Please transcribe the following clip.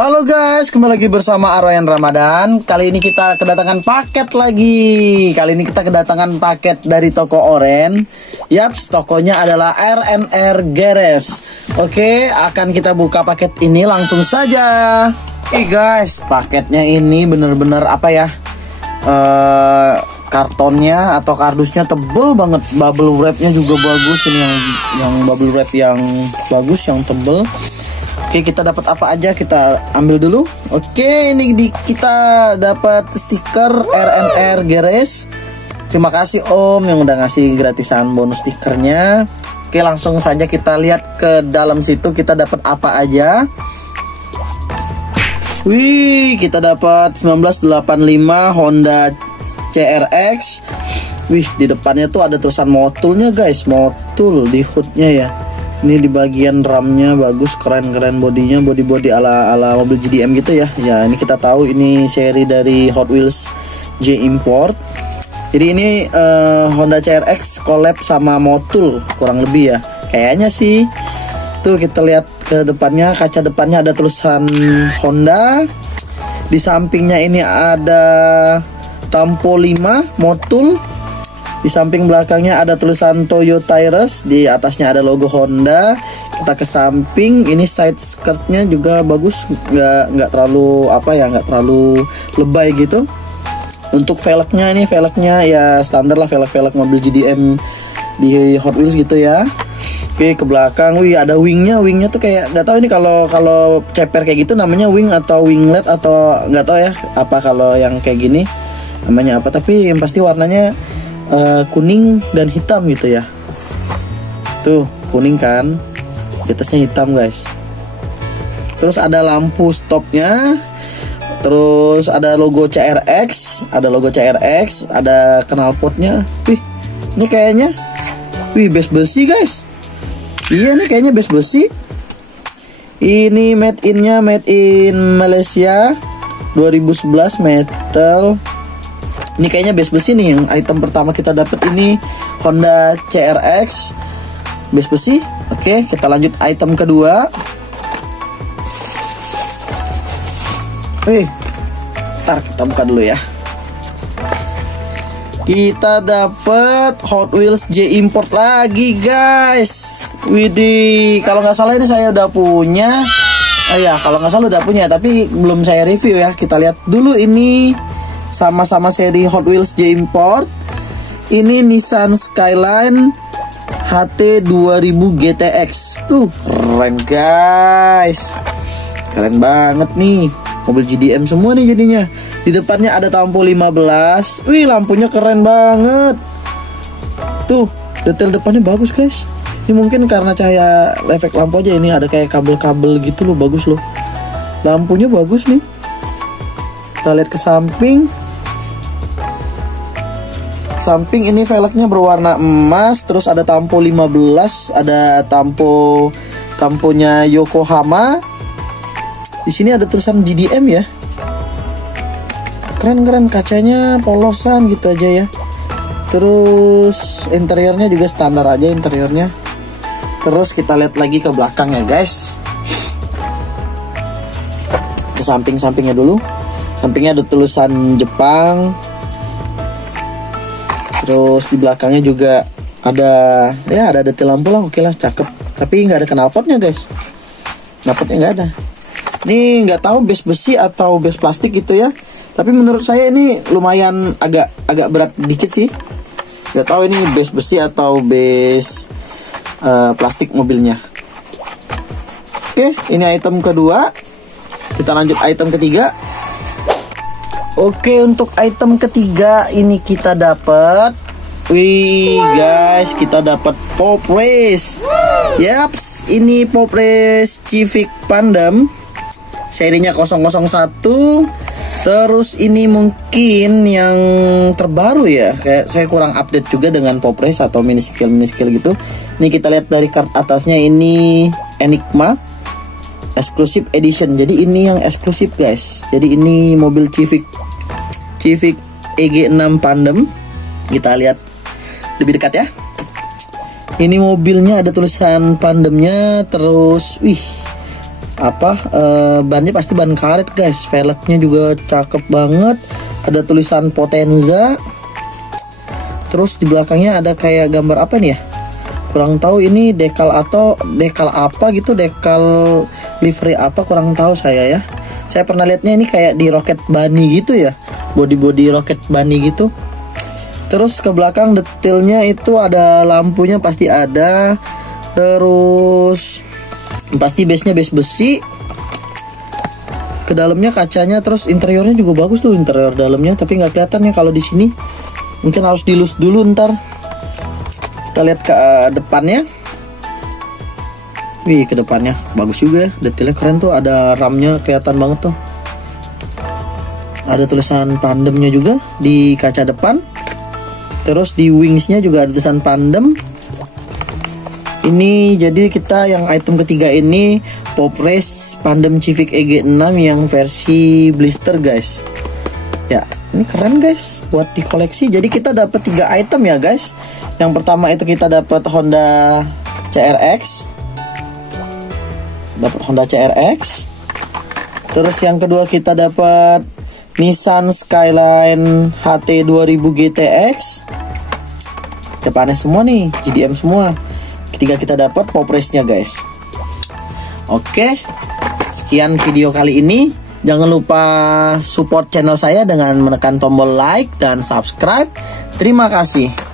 Halo guys, kembali lagi bersama Arwayan Ramadan. Kali ini kita kedatangan paket lagi. Kali ini kita kedatangan paket dari toko Oren. Yaps, tokonya adalah RNR Garage. Oke, akan kita buka paket ini langsung saja. Guys, paketnya ini bener-bener apa ya? Kartonnya atau kardusnya tebel banget. Bubble wrapnya juga bagus. Ini yang bubble wrap yang bagus, yang tebel. Oke, kita dapat apa aja, kita ambil dulu. Oke, ini kita dapat stiker RNR Garage. Terima kasih Om yang udah ngasih gratisan bonus stikernya. Oke, langsung saja kita lihat ke dalam situ kita dapat apa aja. Wih, kita dapat 1985 Honda CRX. Wih, di depannya tuh ada tulisan Motul-nya guys, Motul di hoodnya ya. Ini di bagian ramnya bagus, keren-keren bodinya, body ala mobil GDM gitu ya. Ya, ini kita tahu ini seri dari Hot Wheels J Import. Jadi ini Honda CRX collab sama Motul kurang lebih ya. Kayaknya sih. Tuh kita lihat ke depannya, kaca depannya ada tulisan Honda. Di sampingnya ini ada Tampo 5 Motul. Di samping belakangnya ada tulisan Toyo Tires, di atasnya ada logo Honda. Kita ke samping, ini side skirtnya juga bagus, nggak terlalu apa ya, nggak terlalu lebay gitu. Untuk velgnya ini velgnya ya standar lah, velg mobil GDM di Hot Wheels gitu ya. Oke, ke belakang, wih ada wingnya tuh kayak nggak tahu ini kalau ceper kayak gitu namanya wing atau winglet atau nggak tahu ya apa kalau yang kayak gini namanya apa, tapi yang pasti warnanya kuning dan hitam gitu ya. Tuh kuning kan, di atasnya hitam guys. Terus ada lampu stopnya. Terus ada logo CRX, ada knalpotnya. Wih, ini kayaknya, wih base besi guys. Iya nih kayaknya base besi. Ini made in Malaysia 2011 metal. Ini kayaknya base besi nih, yang item pertama kita dapat ini Honda CRX base besi. Oke, kita lanjut item kedua. Ntar kita buka dulu ya. Kita dapat Hot Wheels J Import lagi guys. Widih, kalau nggak salah ini saya udah punya. Ya kalau nggak salah udah punya, tapi belum saya review ya. Kita lihat dulu ini. Sama-sama seri Hot Wheels J Import. Ini Nissan Skyline HT 2000 GTX. Tuh keren guys, keren banget nih, mobil GDM semua nih jadinya. Di depannya ada Tampo 15. Wih, lampunya keren banget. Tuh detail depannya bagus guys. Ini mungkin karena cahaya efek lampu aja, ini ada kayak kabel-kabel gitu loh, bagus loh. Lampunya bagus nih. Kita lihat ke samping. Samping ini velgnya berwarna emas. Terus ada Tampo 15, ada tamponya Yokohama. Di sini ada tulisan GDM ya. Keren-keren, kacanya polosan gitu aja ya. Terus interiornya juga standar aja interiornya. Terus kita lihat lagi ke belakang ya guys. Ke samping-sampingnya dulu. Sampingnya ada tulisan Jepang. Terus di belakangnya juga ada detail lampu lah, oke lah, cakep. Tapi nggak ada knalpotnya guys. Knalpotnya nggak ada. Ini nggak tahu base besi atau base plastik gitu ya. Tapi menurut saya ini lumayan agak berat dikit sih. Nggak tahu ini base besi atau base plastik mobilnya. Oke, ini item kedua. Kita lanjut item ketiga. Oke, untuk item ketiga ini kita dapat, wih guys, kita dapat Pop Race. Yaps, ini Pop Race Civic Pandem serinya 001. Terus ini mungkin yang terbaru ya, kayak saya kurang update juga dengan Pop Race atau mini scale gitu. Ini kita lihat dari kart atasnya, ini Enigma Exclusive Edition. Jadi ini yang eksklusif guys. Jadi ini mobil Civic EG6 Pandem. Kita lihat lebih dekat ya. Ini mobilnya ada tulisan Pandemnya. Terus wih, bannya pasti ban karet guys. Velgnya juga cakep banget, ada tulisan Potenza. Terus di belakangnya ada kayak gambar apa nih ya, kurang tahu ini dekal atau dekal apa gitu, dekal livery apa kurang tahu saya ya. Saya pernah lihatnya ini kayak di Rocket Bunny gitu ya, body Rocket Bunny gitu. Terus ke belakang detailnya itu ada lampunya pasti ada. Terus pasti base-nya base besi. Ke dalamnya kacanya, terus interiornya juga bagus tuh, interior dalamnya, tapi nggak kelihatan ya kalau di sini. Mungkin harus dilus dulu ntar. Kita lihat ke depannya. Wih, ke depannya bagus juga ya, detailnya keren tuh, ada RAM-nya kelihatan banget tuh. Ada tulisan Pandemnya juga di kaca depan. Terus di wingsnya juga ada tulisan Pandem. Ini jadi kita yang item ketiga ini Pop Race Pandem Civic EG6 yang versi blister guys. Ya, ini keren guys buat dikoleksi. Jadi kita dapat 3 item ya guys. Yang pertama itu kita dapat Honda CRX. Terus yang kedua kita dapat Nissan Skyline HT 2000 GTX. Depannya semua nih, GDM semua. Ketiga kita dapat Pop Race-nya guys. Oke, sekian video kali ini. Jangan lupa support channel saya dengan menekan tombol like dan subscribe. Terima kasih.